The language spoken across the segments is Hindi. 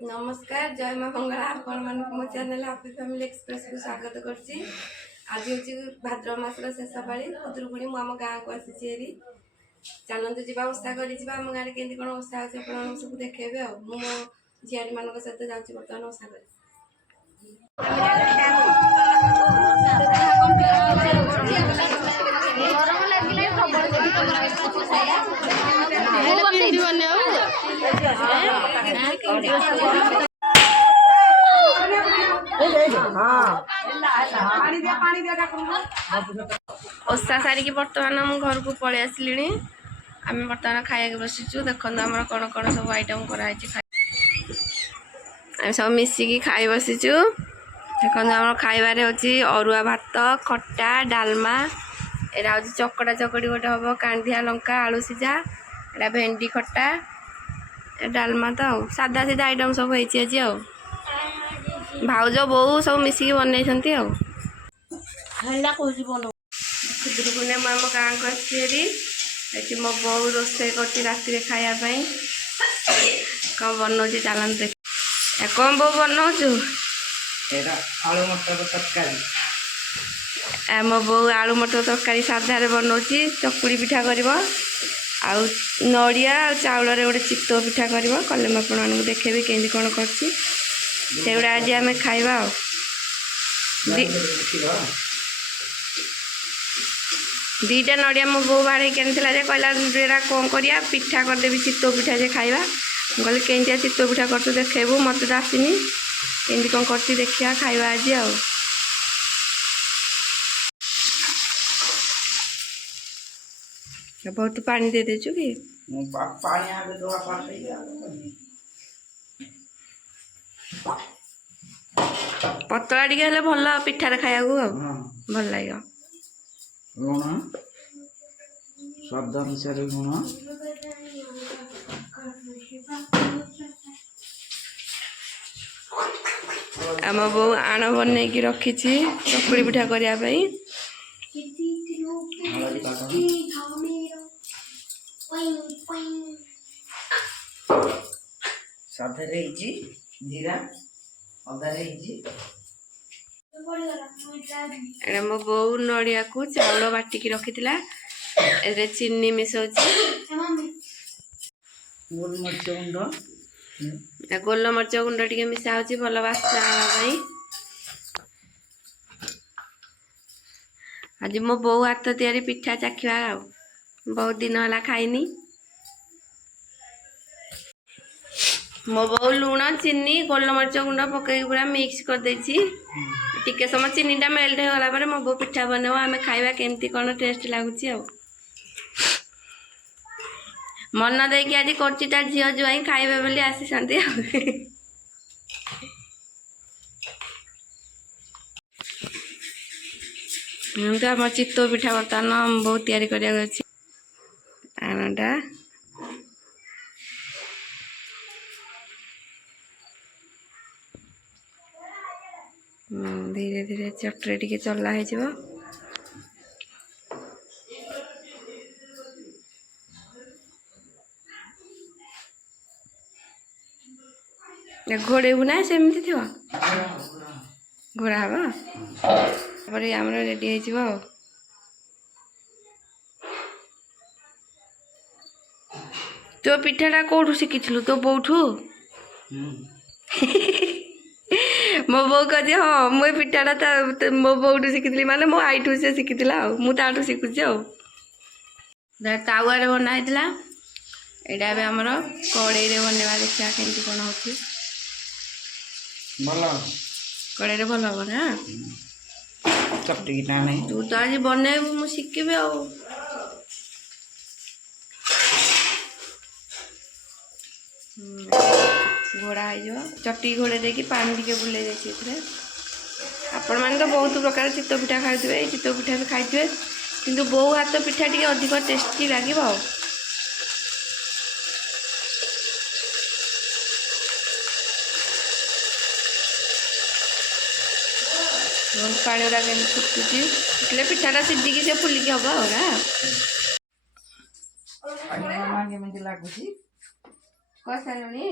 नमस्कार जय माँ मंगला आपण मान मो चैनल हैप्पी फैमिली एक्सप्रेस को स्वागत करछि। आज होची भाद्रव मासर शेष पाली खुदरुकुणी मु आम गाँ को आसी हेरी चलतु जी ओषा कर आम गाँव केमती कौन ओषा अच्छे आप सब देखेबे आ मो झियारी मान सहित जाऊँगी बर्तमान ओषा कर ओषा सारिकी बर्तमान मु घर को पलि आसिली। आम बर्तमान खाया बसीचु देखो आम कौन कौन सब आइटम कराई सब मिसिकी खाई बसीचु। देखो आम खाइबार होची अरुआ भात खट्टा डालमा एरा होची चकड़ा चकड़ी गोटे हम कांदिया लंका आलू सीझा एरा भेंडी खट्टा डालमा तो सादा सीधा आइटम सब होती आज आ भाउज बो सब मिसिकी बनई खुदरुकुणी आम गाँ को आसी मो बो रोसे कर राति खायापाई कौन बनाऊँ चलते देख कौन बो बनाऊँ मो बो आलू मटर तरकारी साधारे बनाऊँ चकुड़ी पिठा कर नड़िया चाउल गोटे चित्तौ पिठा कर कले मैं देखेबी केमती कौन कर आज आम खाइबा दीटा नड़िया मो बो बाड़े के कहला कौन करिया पिठा करदेवी चित्तौ पिठा जे खाइबा कहली केमती चित्तौ पिठा कर देखेबू मत तो आसनी केमती कौन कर देखिया खाइबा आज आ बहुत पानी दे देचु कि पतला टिके हेले भल पिठार खाया भल लगे लुण स्वाद अनुसार लुण आम बो आण बन रखी चकुड़ी पिठा करने साधे जीरा अदा मो बो नड़िया को चाउल बाटिकी रखी चीनी मिसाऊँ गोलमरीच गुंड गोलमरीच गुंड टे मिसा भल बास्ना आज मो बो हाथ तैयारी पिठा चाखा बहुत दिन है खाइनी मो बो लुण चीनी गोलमरीच गुंड पकई पूरा मिक्स कर देछि टिके समय चीनीटा मेल्ट हो गला मो बो पिठा बनव आम खाइबा केमती कौन टेस्ट लगुच मन देकी आज कर झील जुआई खाइबे बोली आसी तो आम चित्तौ पिठा बर्तमान बहुत तैयारी कर आनटा धीरे धीरे चटरे टिके चला हो घोड़ेबू ना सेमती थी घोड़ा हम आम रेडी हो तो पिठाटा कौटू शिखी तो बोठू मो बो कहे हाँ मुझे पिठाटा मो बोठू शिखी माने मो आईठू से शिखी मुझे शिखुची तावे बनाई यहाँ आमर कड़े बनवा देखा केमती कौन हो कड़े भल हम ना तू तो आज बनइबू मु शिखी आ घोड़ा हो चटी घोड़े देकी पानी टिके बुले आपण मैंने तो बहुत प्रकार चित्तौ पिठा खाई चित्तौ पिठा भी खाई किंतु बो हाथ पिठा टी अधिक टेस्टी लगे पानी गुड़ा के फुटुची फुटले पिठाटा सीझिकी से फुलिकी हम ना लगुच कसानी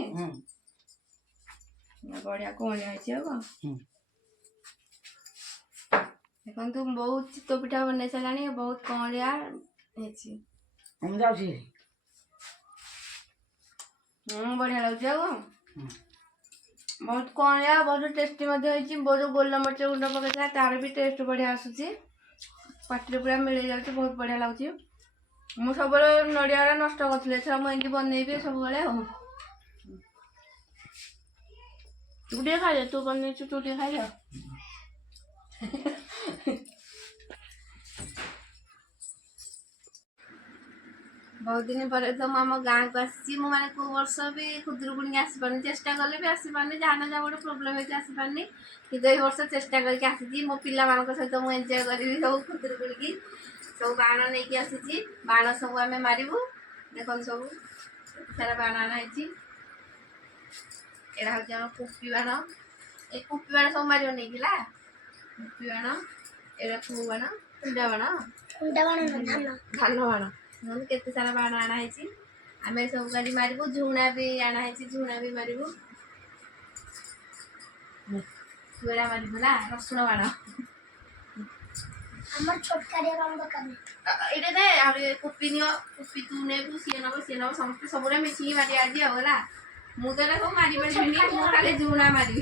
ବଢ଼ିଆ କଅଁଳିଆ ହେଇଛି ଆଉ କ'ଣ ଦେଖନ୍ତୁ ବହୁତ ଚିତଉ ପିଠା ବନେଇ ସାରିଲାଣି ବହୁତ କଅଁଳିଆ ହେଇଛି ମୁଁ ଯାଉଛି ବଢ଼ିଆ ଲାଗୁଛି ଆଉ କ'ଣ ବହୁତ କଅଁଳିଆ ବହୁତ ଟେଷ୍ଟି ମଧ୍ୟ ହେଇଛି ବହୁତ ଗୋଲମରିଚ ଗୁଣ୍ଡ ପକେଇଥିଲା ତାର ବି ଟେଷ୍ଟ ବଢ଼ିଆ ଆସୁଛି ପାଟିରେ ପୁରା ମିଳେଇ ଯାଉଛି ବହୁତ ବଢ଼ିଆ ଲାଗୁଛି ମୁଁ ସବୁବେଳେ ନଡ଼ିଆଟା ନଷ୍ଟ କରୁଥିଲି ଏଥର ମୁଁ ଏମିତି ବନେଇବି ସବୁବେଳେ ଆଉ ତୁ ଟିକେ ଖାଇଲେ ତୁ ବନେଇଛୁ ତୁ ଟିକେ ଖାଇଲେ बहुत दिन पर तो आम गाँव को आसी मैंने को वर्ष भी खुदुरकुणी आसपारनी चेष्टा कले भी आसपारनी जहाँ ना जहाँ गोटे प्रोब्लेम होती आसपारनी कि वर्ष चेष्टा करके आसी मो पिला सहित मुझे एंजय करी सब खुदुरकुणी की सब बाण नहीं आसी बाण सब आम मारू देख सब सारा बाण आनाई यहाँ हूँ कुपी बाण ये कुपी बाण सब मार नहीं कुपी बाण एटा फू बाण कुंडा बाण धान बाण केते सारा बाण आनाई आम सब गाड़ी मारू झुणा भी आनाई झुणा भी मारू झुणा मारू ना रसुण बाण कुपी नियो कुपी तू नेबू सी नब समस्त सब मिसिकी मारी आज आला मुझे सब मारी मुझे झुणा मारी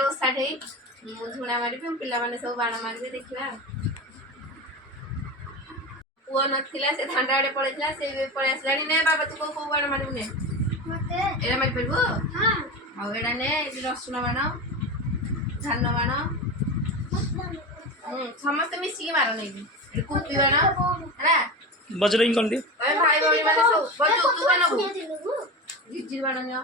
ओसाठे झुणा मारि पे सब बाण मारे देखा पुआ नाला से दांडा आड़े पड़ेगा से पड़े आसला ने बाबा तू कौ बाण मारू ने एटा मारि पार आउटा ने रसुण बाण धान बाण समस्त मिसिकी मार नहीं कुपी बाण है बजरंग कौन दियो भाई भाई मैंने सब बजू तू बाण झिझिर बाण नियो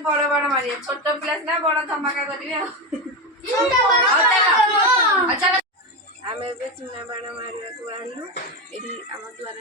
बड़ बड़ मारे छोट पिला सीना बड़ धमाका करेंगे आम चूना बाण मारे आनलु ये आम द्वार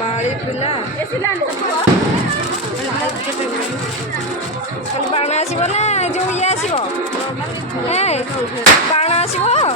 माड़ी पिला बाण आसब ना जो ये आसब बाण आसब